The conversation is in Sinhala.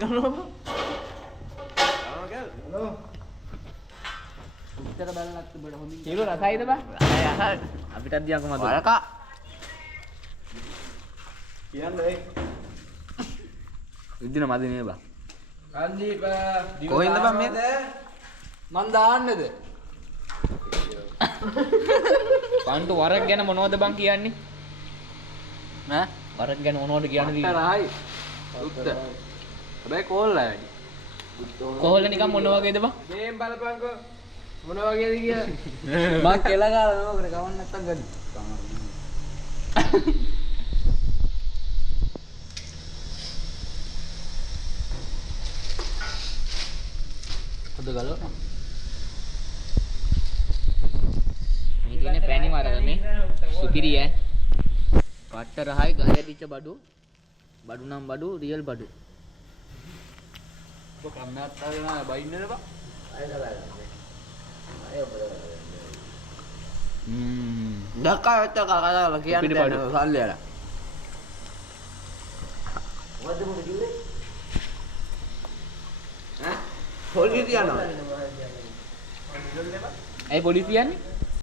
ගන්නවා. හලෝ. උත්තර බලන්නත් බඩ හොඳින්. කිලෝ රසයිද බා? අපිටත් දියන්කම මත. වලකා. කියන්නේ ඉදින මදි නේ බා. අන්දීප කොහෙන්ද බං මේ? මන් දාන්නද? පන්තු වරක් ගැන මොනවද බං කියන්නේ? ඈ වරක් ගැන මොනවද කියන්නේ? රහයි. උත්තර. හැබැයි කෝල්ලා වැඩි. කොහොල්ල නිකන් මොන වගේද බං? ගේම් බලපන්කෝ. මොන වගේද කියලා. මං කෙල ගාලා නෝකර ගමන් නැත්තම් ගනි. අද ගලවනවා. මේ තියෙන පැණි වරගනේ සුපිරි ඈ. පට්ට රහයි ගහේ දිච්ච බඩු. බඩු නම් බඩු රියල් බඩු. ඔබ කම්මැත් අරගෙන බයින්නද බා? දැක්කා වෙච්ච කතාව කියන්නේ සල්ලි අර. මොකද මොකද කිව්වේ? ඈ? පොලිසිය යනවා. ඇයි පොලිසිය යන්නේ?